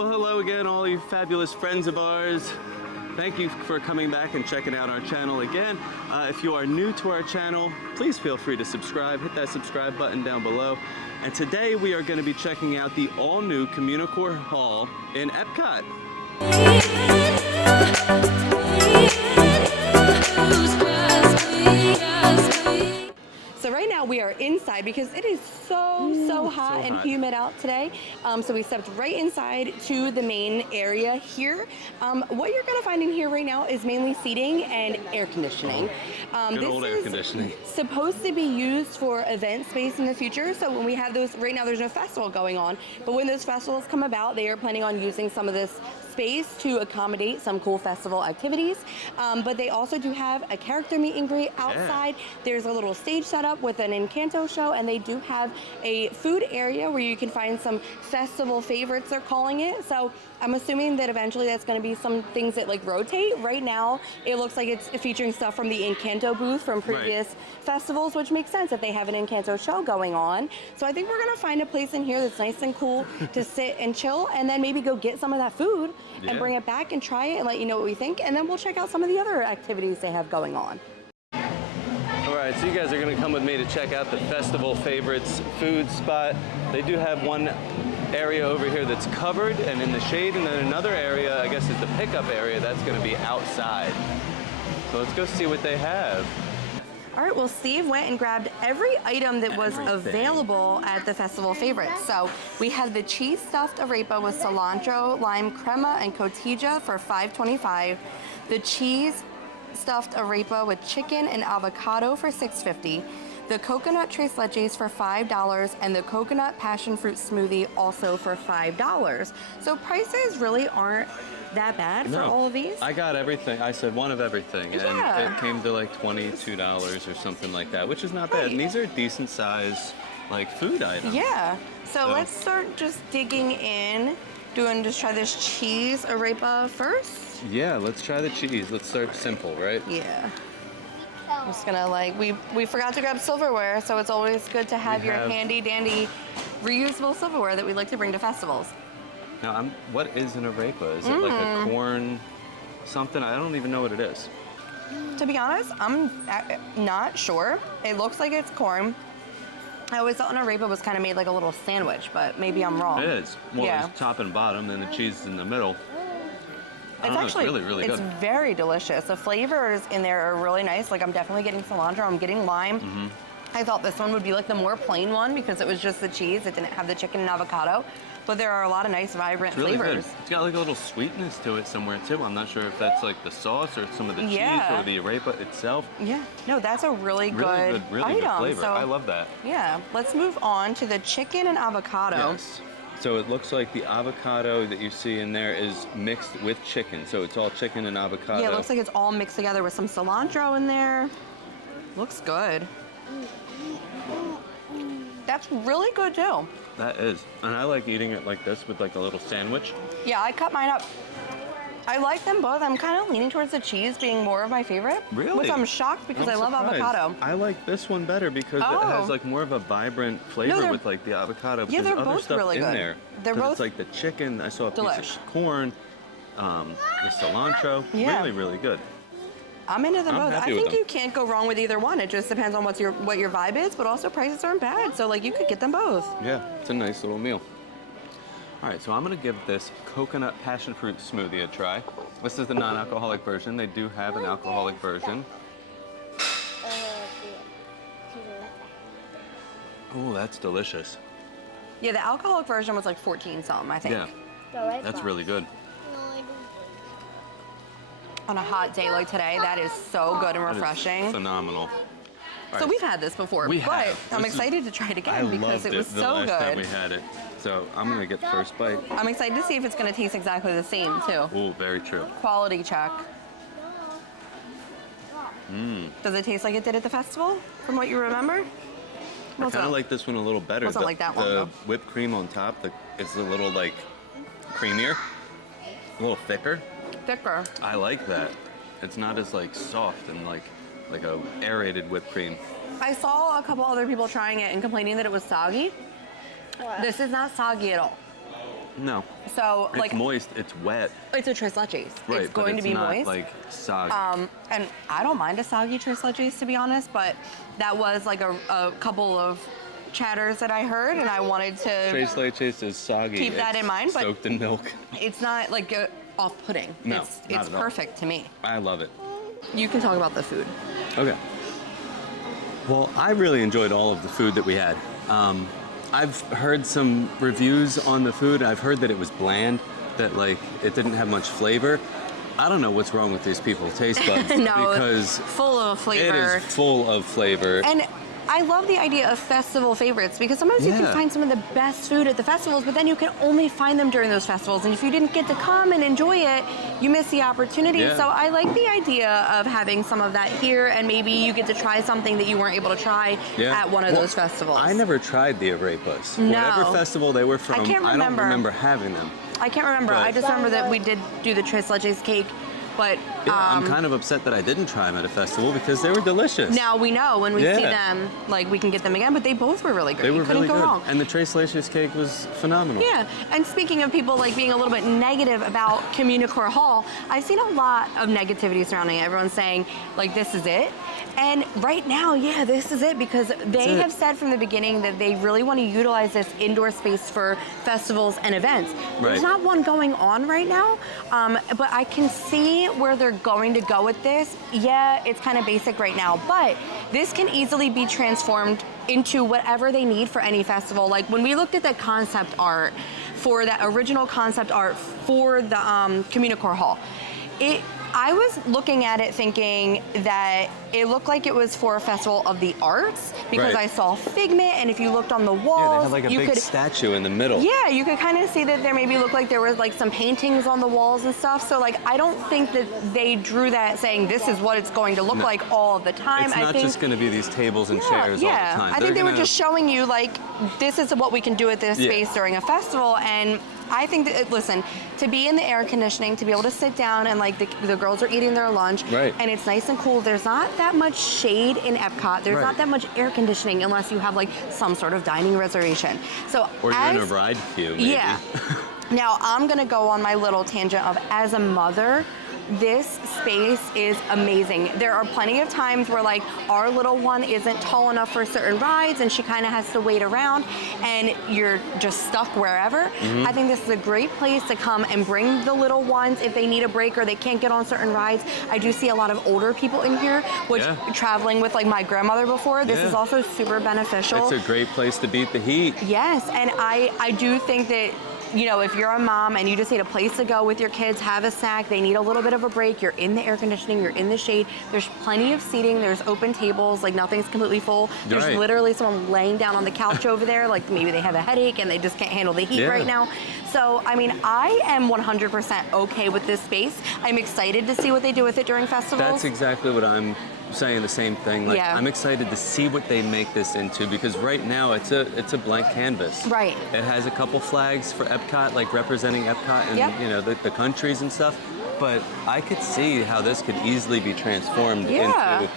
Well, hello again, all you fabulous friends of ours. Thank you for coming back and checking out our channel again. If you are new to our channel, please feel free to subscribe. Hit that subscribe button down below. And today we are going to be checking out the all-new CommuniCore Hall in Epcot. So right now we are inside because it is so hot and humid out today. So we stepped right inside to the main area here. What you're gonna find in here right now is mainly seating and air conditioning. Good old air conditioning. Supposed to be used for event space in the future. So when we have those, right now there's no festival going on, but when those festivals come about, they are planning on using some of this space to accommodate some cool festival activities. But they also do have a character meet and greet outside. Yeah. There's a little stage setup with an Encanto Show, and they do have a food area where you can find some festival favorites, they're calling it. So I'm assuming that eventually that's going to be some things that like rotate. Right now, it looks like it's featuring stuff from the Encanto booth from previous festivals, which makes sense if they have an Encanto Show going on. So I think we're going to find a place in here that's nice and cool to sit and chill, and then maybe go get some of that food and bring it back and try it and let you know what we think. And then we'll check out some of the other activities they have going on. All right, so you guys are gonna come with me to check out the festival favorites food spot. They do have one area over here that's covered and in the shade, and then another area, I guess, is the pickup area that's gonna be outside. So let's go see what they have. All right, well, Steve went and grabbed every item that was available at the festival favorites. So we had the cheese stuffed arepa with cilantro, lime crema, and cotija for $5.25. The cheese stuffed arepa with chicken and avocado for $6.50. The coconut tres leches for $5, and the coconut passion fruit smoothie also for $5. So prices really aren't that bad for all of these. I got everything. I said one of everything, and it came to like $22 or something like that, which is not bad. And these are decent size, like, food items. Yeah. So let's start just digging in. Just try this cheese arepa first? Yeah, let's try the cheese. Let's start simple, right? Yeah. I'm just gonna we forgot to grab silverware, so it's always good to have your handy dandy reusable silverware that we like to bring to festivals. Now, what is an arepa? Is it like a corn something? I don't even know what it is. To be honest, I'm not sure. It looks like it's corn. I always thought an arepa was kind of made like a little sandwich, but maybe I'm wrong. It is. Well, it's top and bottom, then the cheese is in the middle. It's actually really good. It's very delicious. The flavors in there are really nice. Like, I'm definitely getting cilantro. I'm getting lime. I thought this one would be like the more plain one because it was just the cheese. It didn't have the chicken and avocado. But there are a lot of nice, vibrant flavors. Good. It's got like a little sweetness to it somewhere too. I'm not sure if that's like the sauce or some of the cheese or the arepa itself. Yeah. No, that's a really good item. Good flavor. So, I love that. Yeah. Let's move on to the chicken and avocado. Yes. So it looks like the avocado that you see in there is mixed with chicken. So it's all chicken and avocado. Yeah, it looks like it's all mixed together with some cilantro in there. Looks good. That's really good too. That is. And I like eating it like this with like a little sandwich. Yeah, I cut mine up. I like them both. I'm kind of leaning towards the cheese being more of my favorite. Really? Which I'm shocked because I love avocado. I like this one better because it has like more of a vibrant flavor with like the avocado. Yeah, they're other both stuff really in good. There. They're both. It's like the chicken. I saw a piece of corn, the cilantro. Yeah. Really, really good. I'm into them both. I think you can't go wrong with either one. It just depends on what your vibe is, but also prices aren't bad. So like you could get them both. Yeah, it's a nice little meal. All right, so I'm gonna give this coconut passion fruit smoothie a try. This is the non-alcoholic version. They do have an alcoholic version. Oh, that's delicious. Yeah, the alcoholic version was like 14 something, I think. Yeah, that's really good. On a hot day like today, that is so good and refreshing. Phenomenal. So we've had this before, but I'm excited to try it again because it was so good. The last time we had it. So I'm gonna get the first bite. I'm excited to see if it's gonna taste exactly the same too. Oh, very true. Quality check. Does it taste like it did at the festival, from what you remember? I kind of like this one a little better. Wasn't like that one, The though. whipped cream on top is a little like creamier, a little thicker. Thicker. I like that. It's not as like soft and like a aerated whipped cream. I saw a couple other people trying it and complaining that it was soggy. This is not soggy at all. No. So, It's like, moist. It's wet. it's a tres leches. Right, It's but going to be not, moist. like soggy. And I don't mind a soggy tres leches, to be honest, but that was like a couple of chatters that I heard, and I wanted to Tres leches is soggy. keep that in mind, but soaked in milk. it's not like off-putting. No, it's not at all. perfect to me. I love it. You can talk about the food. Okay. Well, I really enjoyed all of the food that we had. I've heard some reviews on the food. I've heard that it was bland, that like it didn't have much flavor. I don't know what's wrong with these people's taste buds No, because full of flavor. it is full of flavor. And I love the idea of festival favorites because sometimes you can Yeah. find some of the best food at the festivals, but then you can only find them during those festivals. And if you didn't get to come and enjoy it, you miss the opportunity. Yeah. So I like the idea of having some of that here, and maybe you get to try something that you weren't able to try at one of those festivals. I never tried the arepas. No. Whatever festival they were from, I can't don't remember. remember having them. I can't remember. But- I just remember that we did do the tres leches cake, but Yeah, I'm kind of upset that I didn't try them at a festival because they were delicious. now we know when we see Yeah. them, like we can get them again. But they both were really good. They were you couldn't really go good. wrong. And the tres leches cake was phenomenal. Yeah, and speaking of people like being a little bit negative about CommuniCore Hall, I've seen a lot of negativity surrounding it. Everyone's saying like this is it. And right now, yeah, this is it because they have said from the beginning that they really want to utilize this indoor space for festivals and events. There's Right. not one going on right now, but I can see where they're going to go with this. Yeah, it's kind of basic right now, but this can easily be transformed into whatever they need for any festival. Like when we looked at the concept art for that original concept art for the CommuniCore Hall, I was looking at it thinking that it looked like it was for a festival of the arts because Right. I saw Figment, and if you looked on the Yeah, walls, they had like a you big could statue in the middle. yeah, you could kind of see that there maybe looked like there was like some paintings on the walls and stuff. So like I don't think that they drew that saying this is what it's going to look No. like all of the time. It's I not think just going to be these tables and chairs all the time. I think they were just showing you like this is what we can do at this space during a festival. And I think that listen, to be in the air conditioning, to be able to sit down and like the girls are eating their lunch, Right. and it's nice and cool. There's not that much shade in Epcot. There's Right. not that much air conditioning unless you have like some sort of dining reservation. So Or you're in a ride queue, maybe. yeah. Now I'm gonna go on my little tangent of as a mother, this space is amazing. There are plenty of times where like our little one isn't tall enough for certain rides and she kind of has to wait around and you're just stuck wherever. I think this is a great place to come and bring the little ones if they need a break or they can't get on certain rides. I do see a lot of older people in here, which traveling with like my grandmother before, this is also super beneficial. It's a great place to beat the heat. Yes, and I do think that, you know, if you're a mom and you just need a place to go with your kids, have a snack, they need a little bit of a break, you're in the air conditioning, you're in the shade, there's plenty of seating, there's open tables, like nothing's completely full. There's Right. literally someone laying down on the couch over there, like maybe they have a headache and they just can't handle the heat right now. So, I mean, I am 100% okay with this space. I'm excited to see what they do with it during festivals. That's exactly what I'm saying, the same thing. Like, Yeah. I'm excited to see what they make this into because right now it's a blank canvas. Right. It has a couple flags for Epcot, like representing Epcot and Yep. you know the countries and stuff. But I could see how this could easily be transformed into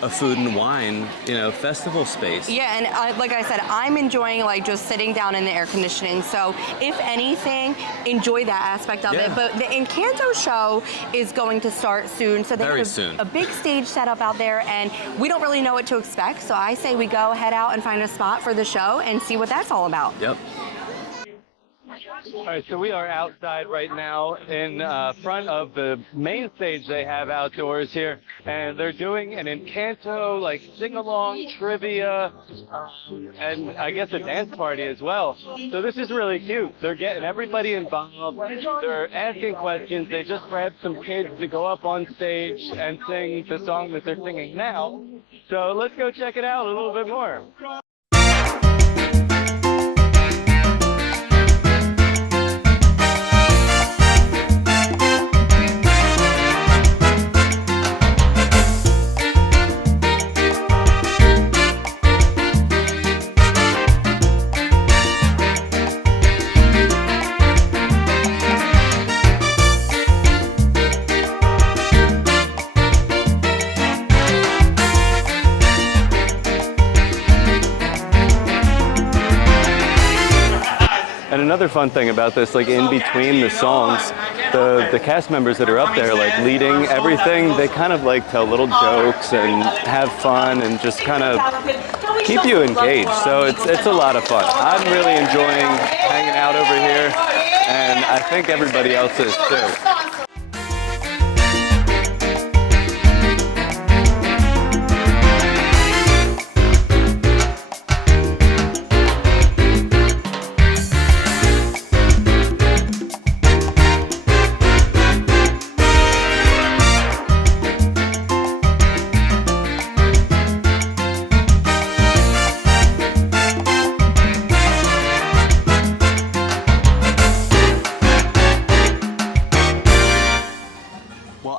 a food and wine, you know, festival space. Yeah, and like I said, I'm enjoying like just sitting down in the air conditioning. So if anything, enjoy that aspect of it. But the Encanto Show is going to start soon. So they Very have soon. a big stage set up out there and we don't really know what to expect. So I say we go head out and find a spot for the show and see what that's all about. Yep. All right, so we are outside right now in front of the main stage they have outdoors here, and they're doing an Encanto, like, sing-along, trivia, and I guess a dance party as well. So this is really cute. They're getting everybody involved. They're asking questions. They just grabbed some kids to go up on stage and sing the song that they're singing now. So let's go check it out a little bit more. Another fun thing about this, like in between the songs, the cast members that are up there, like leading everything, they kind of like tell little jokes and have fun and just kind of keep you engaged. So it's a lot of fun. I'm really enjoying hanging out over here, and I think everybody else is too.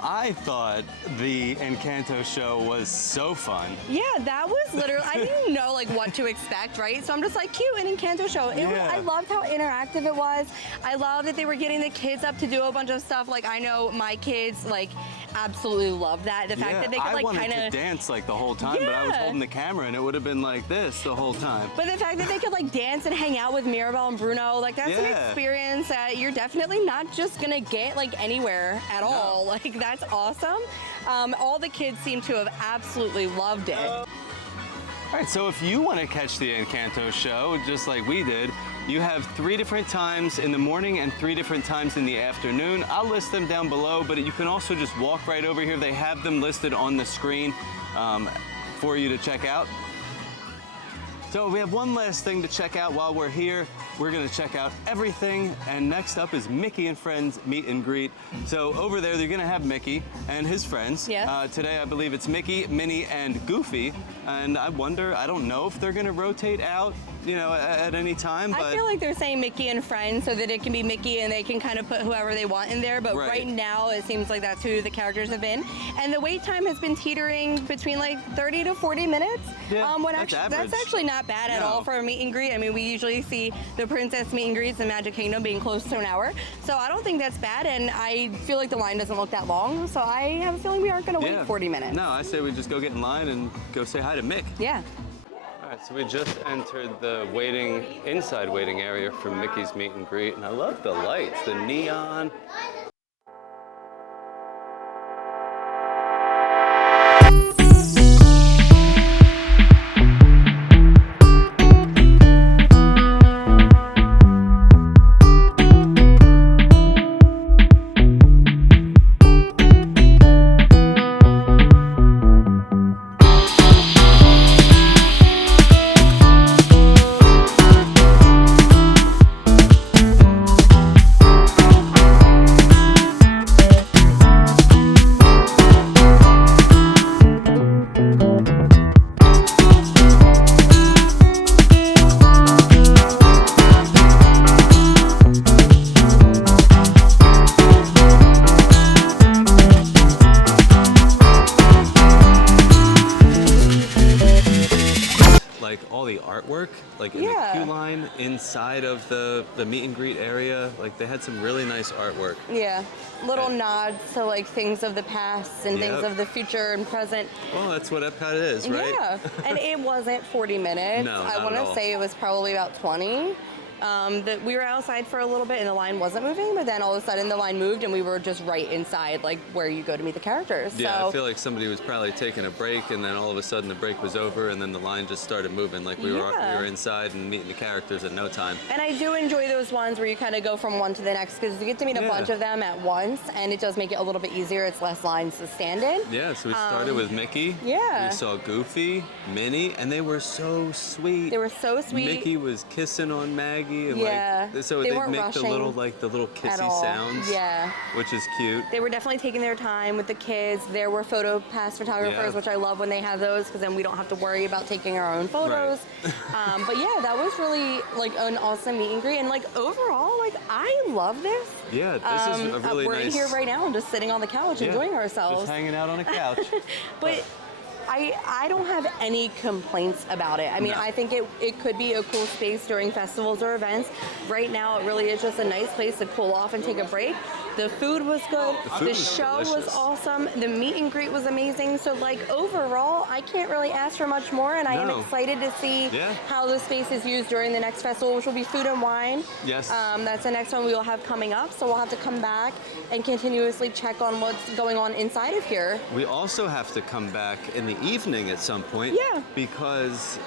I thought the Encanto show was so fun. Yeah, that was literally, I didn't know like what to expect, right? So I'm just like, cute, an Encanto show. I loved how interactive it was. I love that they were getting the kids up to do a bunch of stuff. Like, I know my kids like absolutely love that. The fact that they could like I wanted to dance like the whole time, but I was holding the camera and it would have been like this the whole time. But the fact that they could like dance and hang out with Mirabel and Bruno, like that's an experience that you're definitely not just gonna get like anywhere at all. Like that's awesome. All the kids seem to have absolutely loved it. All right, so if you want to catch the Encanto show, just like we did, you have 3 different times in the morning and 3 different times in the afternoon. I'll list them down below, but you can also just walk right over here. They have them listed on the screen for you to check out. So we have one last thing to check out while we're here. We're gonna check out everything, and next up is Mickey and Friends Meet and Greet. So over there, they're gonna have Mickey and his friends. Today, I believe it's Mickey, Minnie, and Goofy. And I wonder, I don't know if they're gonna rotate out, you know, at any time, but... I feel like they're saying Mickey and Friends so that it can be Mickey and they can kind of put whoever they want in there, but right now it seems like that's who the characters have been. And the wait time has been teetering between like 30 to 40 minutes. Yeah, that's actually not bad at all for a meet and greet. I mean, we usually see the princess meet and greets in Magic Kingdom being close to an hour. So I don't think that's bad, and I feel like the line doesn't look that long, so I have a feeling we aren't gonna wait 40 minutes. No, I say we just go get in line and go say hi to Mick. Yeah. All right, so we just entered the inside waiting area for Mickey's meet and greet, and I love the lights, the neon. Like in the queue line inside of the meet and greet area, like they had some really nice artwork. Yeah, little nods to like things of the past and things of the future and present. Well, that's what Epcot is, right? Yeah, and it wasn't 40 minutes. No, I want to say it was probably about 20. We were outside for a little bit and the line wasn't moving, but then all of a sudden the line moved and we were just right inside, like where you go to meet the characters. Yeah, so, I feel like somebody was probably taking a break and then all of a sudden the break was over and then the line just started moving, like we were inside and meeting the characters at no time. And I do enjoy those ones where you kind of go from one to the next because you get to meet a bunch of them at once, and it does make it a little bit easier. It's less lines to stand in. Yeah, so we started with Mickey. Yeah. We saw Goofy, Minnie, and they were so sweet. They were so sweet. Mickey was kissing on Maggie and so they make the little kissy sounds. Yeah. Which is cute. They were definitely taking their time with the kids. There were photo pass photographers, which I love when they have those because then we don't have to worry about taking our own photos. Right. But yeah, that was really like an awesome meet and greet, and like overall, like I love this. Yeah, this is a really we're nice. We're here right now, just sitting on the couch, enjoying ourselves. Just hanging out on a couch. But I don't have any complaints about it. I mean, No. I think it could be a cool space during festivals or events. Right now, it really is just a nice place to cool off and take a break. The food was good. The food was show was delicious. awesome. The meet and greet was amazing. So, like, overall, I can't really ask for much more, and I am No. excited to see Yeah. how the space is used during the next festival, which will be Food and Wine. Yes. That's the next one we will have coming up. So we'll have to come back and continuously check on what's going on inside of here. We also have to come back in the evening at some point. Yeah. Because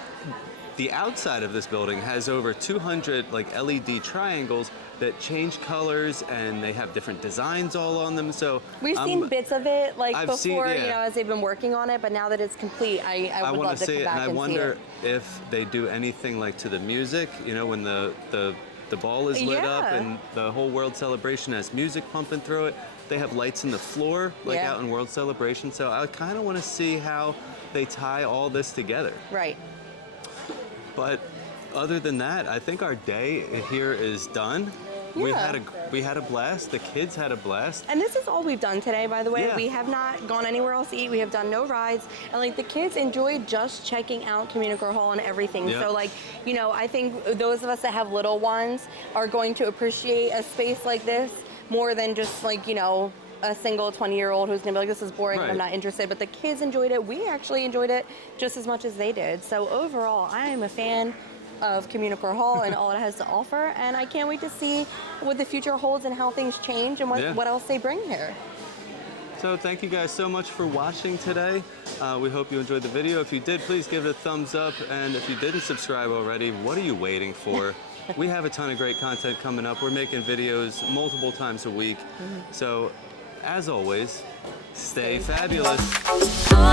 the outside of this building has over 200 like LED triangles that change colors, and they have different designs all on them. So We've seen bits of it like I've before, seen- yeah. you know, as they've been working on it, but now that it's complete, I would want love to to see come it, back and I and see wonder it. if they do anything like to the music. You know, when the ball is lit up Yeah. and the whole World Celebration has music pumping through it. They have lights in the floor, like Yeah. out in World Celebration. So I kind of want to see how they tie all this together. Right. But other than that, I think our day here is done. We Yeah. had a blast. The kids had a blast. And this is all we've done today, by the way. Yeah. We have not gone anywhere else to eat. We have done no rides. And like the kids enjoyed just checking out CommuniCore Hall and everything. Yeah. So like, you know, I think those of us that have little ones are going to appreciate a space like this more than just like, you know, a single 20-year-old who's gonna be like, this is boring, Right. I'm not interested. But the kids enjoyed it. We actually enjoyed it just as much as they did. So overall, I am a fan of CommuniCore Hall and all it has to offer, and I can't wait to see what the future holds and how things change and Yeah. what else they bring here. So thank you guys so much for watching today. We hope you enjoyed the video. If you did, please give it a thumbs up. And if you didn't subscribe already, what are you waiting for? We have a ton of great content coming up. We're making videos multiple times a week. So as always, stay fabulous. Oh,